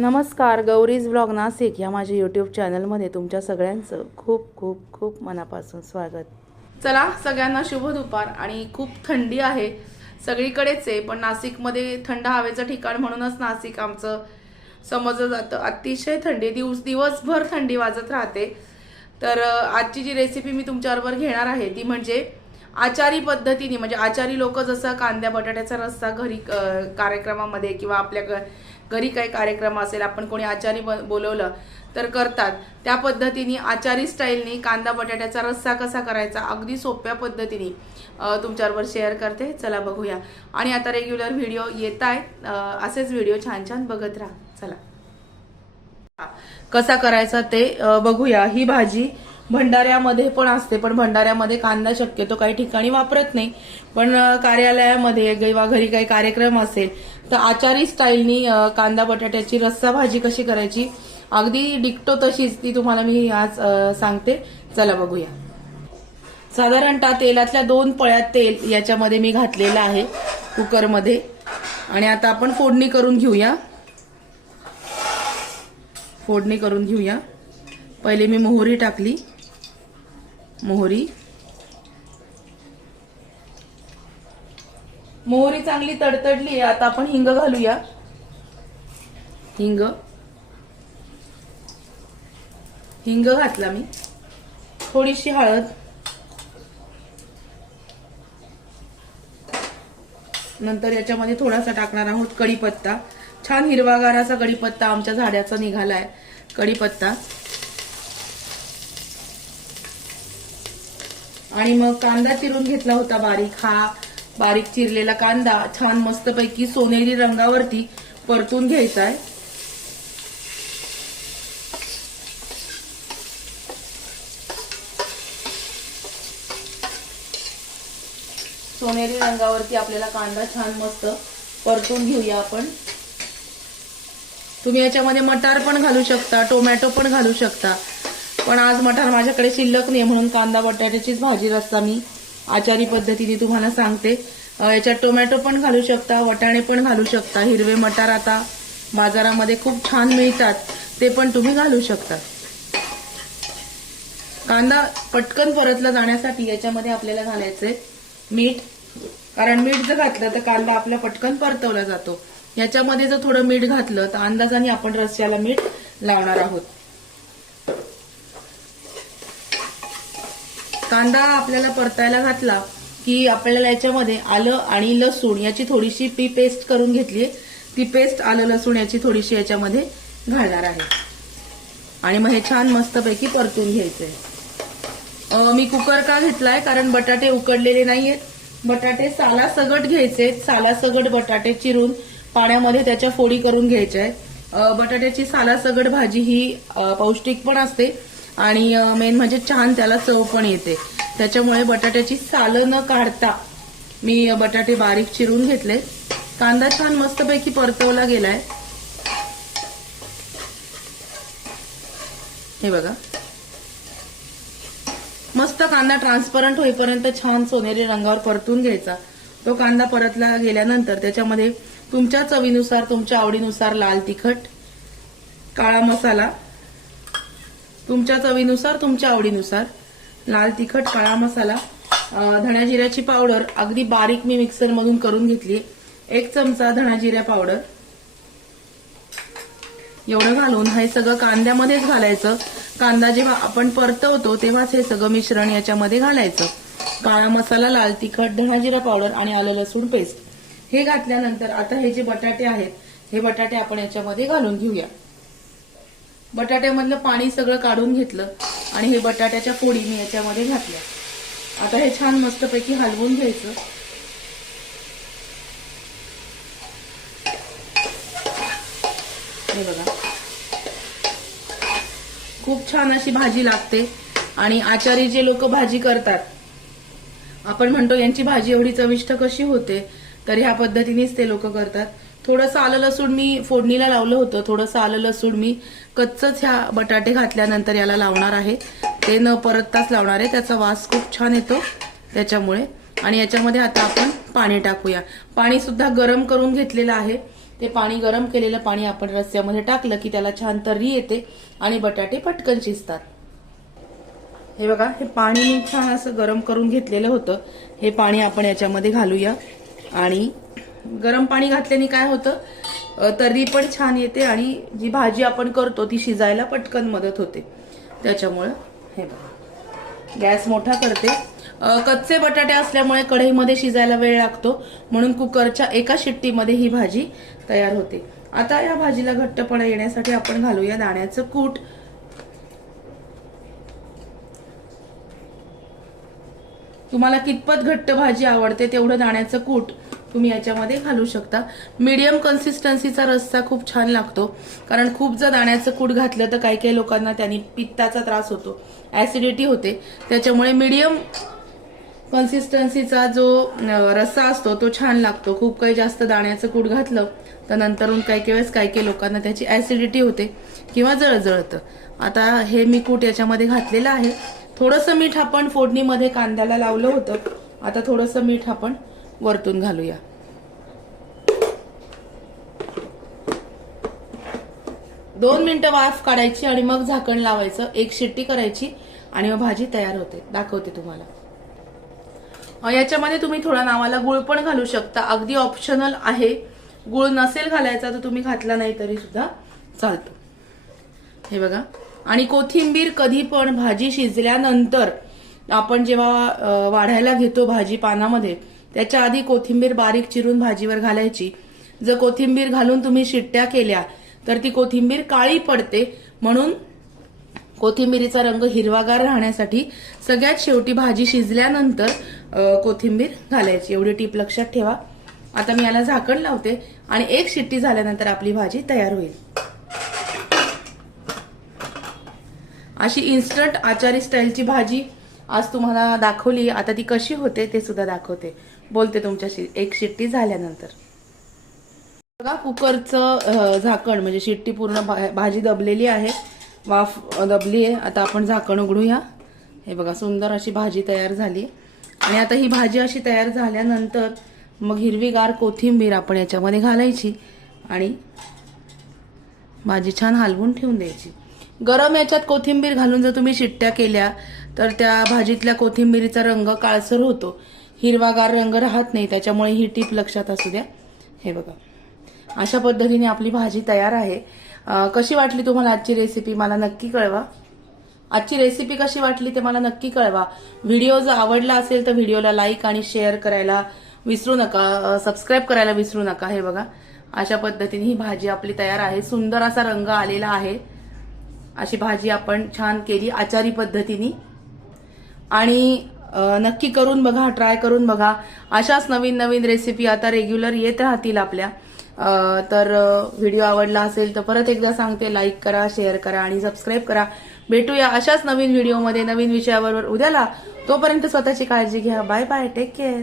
नमस्कार गौरीज ब्लॉग नाशिक या माझ्या यूट्यूब चॅनलमध्ये तुमच्या सगळ्यांचं खूप खूप खूप मनापासून स्वागत. चला सगळ्यांना शुभ दुपार आणि खूप थंडी आहे. सगळीकडेच आहे पण नाशिकमध्ये थंड हवेचं ठिकाण म्हणूनच नाशिक आमचं समजलं जातं. अतिशय थंडी दिवस दिवसभर थंडी वाजत राहते. तर आजची जी रेसिपी मी तुमच्याबरोबर घेणार आहे ती म्हणजे आचारी पद्धतीने म्हणजे आचारी लोक जसं कांद्या बटाट्याचा रस्सा घरी कार्यक्रमामध्ये किंवा आपल्या घरी काही कार्यक्रम असेल आपण कोणी आचारी ब- बोलवलं तर करतात. त्या पद्धतीने आचारी स्टाईलनी कांदा बटाट्याचा रस्सा कसा करायचा अगदी सोप्या पद्धतीने तुमच्याबरोबर शेअर करते. चला बघूया. आणि आता रेग्युलर व्हिडिओ येत आहे. असेच व्हिडिओ छान छान बघत राहा. चला. कसा करायचा ते बघूया. ही भाजी भंडाऱ्यामध्ये पण असते पण भंडाऱ्यामध्ये कांदा शक्यतो काही ठिकाणी वापरत नाही. पण कार्यालयामध्ये किंवा घरी काही कार्यक्रम असेल तर आचारी स्टाईलनी कांदा बटाट्याची रस्सा भाजी कशी करायची अगदी डिक्टो तशीच ती तुम्हाला मी आज सांगते. चला बघूया. साधारणतः तेलातल्या दोन पळ्यात तेल याच्यामध्ये मी घातलेलं आहे कुकरमध्ये. आणि आता आपण फोडणी करून घेऊया. फोडणी करून घेऊया. पहिले मी मोहरी टाकली. मोहरी. मोहरी चांगली तडतडली आता आपण हिंग घालूया. हिंग. हिंग घातला मी. थोडीशी हळद. नंतर याच्यामध्ये थोडासा टाकणार आहोत कढीपत्ता. छान हिरवागार असा कढीपत्ता आमच्या झाडाचा निघालाय. कढीपत्ता. आणि मग कांदा चिरून घेतला होता बारीक. हा बारीक चिरलेला कांदा छान मस्तपैकी सोनेरी रंगावरती परतून घ्यायचा आहे सोनेरी रंगावरती आपल्याला कांदा छान मस्त परतून घेऊया आपण. तुम्ही याच्यामध्ये मटार पण घालू शकता टोमॅटो पण घालू शकता. पण आज मटार माझ्याकडे शिल्लक नाही म्हणून कांदा बटाट्याचीच भाजी रस्ता मी आचारी पद्धतीने तुम्हाला सांगते. याच्यात टोमॅटो पण घालू शकता वटाणे पण घालू शकता हिरवे मटार आता बाजारामध्ये खूप छान मिळतात ते पण तुम्ही घालू शकता. कांदा पटकन परतला जाण्यासाठी याच्यामध्ये आपल्याला घालायचंय मीठ. कारण मीठ जर घातलं तर कांदा आपला पटकन परतवला जातो. याच्यामध्ये जर थोडं मीठ घातलं तर अंदाजाने आपण रस्स्याला मीठ लावणार आहोत. कांदा आपल्याला परतायला घातला की आपल्याला याच्यामध्ये आलं आणि लसूण याची थोडीशी पी पेस्ट करून घेतली ती पेस्ट आलं लसूण याची थोडीशी याच्यामध्ये घालणार आहे. आणि मग हे छान मस्तपैकी परतून घ्यायचंय. मी कुकर का घेतलाय? कारण बटाटे उकडलेले नाहीयेत. बटाटे साला सगट घ्यायचे साला सगट बटाटे चिरून पाण्यामध्ये त्याच्या फोडी करून घ्यायच्या आहेत. बटाट्याची साला सगट भाजी ही पौष्टिक पण असते. आणि मेन म्हणजे छान त्याला चव पण येते. त्याच्यामुळे बटाट्याची सालं न काढता मी बटाटे बारीक चिरून घेतले. कांदा छान मस्तपैकी परतवला गेलाय. हे बघा. मस्त कांदा ट्रान्सपरंट होईपर्यंत छान सोनेरी रंगावर परतून घ्यायचा. तो कांदा परतला गेल्यानंतर त्याच्यामध्ये तुमच्या चवीनुसार तुमच्या आवडीनुसार लाल तिखट काळा मसाला तुमच्या चवीनुसार तुमच्या आवडीनुसार. लाल तिखट काळा मसाला अं, धण्या जिऱ्याची पावडर. अगदी बारीक मी मिक्सरमधून करून घेतली. एक चमचा धणा जिऱ्या पावडर. एवढं घालून हे सगळं कांद्यामध्येच घालायचं. कांदा जेव्हा आपण परतवतो तेव्हाच हे सगळं मिश्रण याच्यामध्ये घालायचं. काळा मसाला लाल तिखट धणाजिरा पावडर आणि आलं लसूण पेस्ट. हे घातल्यानंतर आता हे जे बटाटे आहेत हे बटाटे आपण याच्यामध्ये घालून घेऊया. बटाट्यामधलं पाणी सगळं काढून घेतलं आणि हे बटाट्याच्या फोडी मी याच्यामध्ये घातल्या. आता हे छान मस्तपैकी हलवून घ्यायचं. हे बघा. खूप छान अशी भाजी लागते आणि आचारी जे लोक भाजी करतात आपण म्हणतो यांची भाजी एवढी चविष्ट कशी होते तर ह्या पद्धतीनेच ते लोक करतात. थोडंसं आलं लसूण मी फोडणीला लावलं होतं. थोडंसं आलं लसूण मी कच्चच ह्या बटाटे घातल्यानंतर याला लावणार आहे. ते न परतताच लावणार आहे. त्याचा वास खूप छान येतो त्याच्यामुळे. आणि याच्यामध्ये आता आपण पाणी टाकूया. पाणी सुद्धा गरम करून घेतलेलं आहे. ते पाणी गरम केलेलं पाणी आपण रस्स्यामध्ये टाकलं की त्याला छान तर्री येते आणि बटाटे पटकन शिजतात. हे बघा हे पाणी मी छान असं गरम करून घेतलेलं होतं. हे पाणी आपण याच्यामध्ये घालूया. आणि गरम पाणी घातल्याने काय होतं? तरी तर्री पण छान येते आणि जी भाजी आपण करतो ती शिजायला पटकन मदत होते. त्याच्यामुळं हे बघा. गॅस मोठा करते. कच्चे बटाटे असल्यामुळे कढईमध्ये शिजायला वेळ लागतो. म्हणून कुकरच्या एका शिट्टीमध्ये ही भाजी तयार होते. आता या भाजीला घट्टपणा येण्यासाठी आपण घालूया दाण्याचं कूट. तुम्हाला कितपत घट्ट भाजी आवडते तेवढं दाण्याचं कूट. तुम्ही याच्यामध्ये घालू शकता. मीडियम कन्सिस्टन्सीचा रस्सा खूप छान लागतो. कारण खूप जर दाण्याचं कूट घातलं तर काही काही लोकांना त्यांनी पित्ताचा त्रास होतो. ऍसिडिटी होते. त्याच्यामुळे मीडियम कन्सिस्टन्सीचा जो रस्सा असतो तो छान लागतो. खूप काही जास्त दाण्याचं कूट घातलं तर नंतरून काही काही वेळेस काही काही लोकांना त्याची ऍसिडिटी होते किंवा जळजळतं. आता हे मी कूट याच्यामध्ये घातलेलं आहे. थोडंसं मीठ आपण फोडणीमध्ये कांद्याला लावलं होतं. आता थोडंसं मीठ आपण वरतून घालूया. दोन मिनिटं वाफ काढायची आणि मग झाकण लावायचं. एक शिट्टी करायची आणि मग भाजी तयार होते. दाखवते तुम्हाला. याच्यामध्ये तुम्ही थोडा नावाला गुळ पण घालू शकता. अगदी ऑप्शनल आहे. गुळ नसेल घालायचा तर तुम्ही घातला नाही तरी सुद्धा चालतो. हे बघा. आणि कोथिंबीर कधी पण भाजी शिजल्यानंतर आपण जेव्हा वाढायला घेतो भाजी पानामध्ये त्याच्या आधी कोथिंबीर बारीक चिरून भाजीवर घालायची. जर कोथिंबीर घालून तुम्ही शिट्ट्या केल्या तर ती कोथिंबीर काळी पडते. म्हणून कोथिंबीरीचा रंग हिरवागार राहण्यासाठी सगळ्यात शेवटी भाजी शिजल्यानंतर कोथिंबीर घालायची. एवढी टीप लक्षात ठेवा. आता मी याला झाकण लावते आणि एक शिट्टी झाल्यानंतर आपली भाजी तयार होईल. अशी इन्स्टंट आचारी स्टाईलची भाजी आज तुम्हाला दाखवली. आता ती कशी होते ते सुद्धा दाखवते. बोलते तुमच्याशी. एक शिट्टी झाल्यानंतर. बघा कुकरचं झाकण म्हणजे शिट्टी पूर्ण भाजी दबलेली आहे. वाफ दबली आहे. आता आपण झाकण उघडूया. हे बघा सुंदर अशी भाजी तयार झाली. आणि आता ही भाजी अशी तयार झाल्यानंतर मग हिरवीगार कोथिंबीर आपण याच्यामध्ये घालायची आणि भाजी छान हलवून ठेवून द्यायची. गरम याच्यात कोथिंबीर घालून जर तुम्ही शिट्ट्या केल्या तर त्या भाजीतल्या कोथिंबीरीचा रंग काळसर होतो. हिरवागार रंग राहत नाही त्याच्यामुळे ही टीप लक्षात असू द्या. हे बघा. अशा पद्धतीने आपली भाजी तयार आहे. कशी वाटली तुम्हाला आजची रेसिपी मला नक्की कळवा. आजची रेसिपी कशी वाटली ते मला नक्की कळवा. व्हिडिओ जर आवडला असेल तर व्हिडिओला लाईक आणि शेअर करायला विसरू नका. सबस्क्राईब करायला विसरू नका. हे बघा. अशा पद्धतीने ही भाजी आपली तयार आहे. सुंदर असा रंग आलेला आहे. अशी भाजी आपण छान केली आचारी पद्धतीने. आणि नक्की करून बघा ट्राय करून बघा. अशाच नवीन नवीन रेसिपी आता रेग्युलर येत राहतील आपल्या. तर व्हिडिओ आवडला असेल तर परत एकदा सांगते लाईक करा शेअर करा आणि सबस्क्राईब करा. भेटूया अशाच नवीन व्हिडिओमध्ये नवीन विषयावर उद्याला. तोपर्यंत स्वतःची काळजी घ्या. Bye bye take care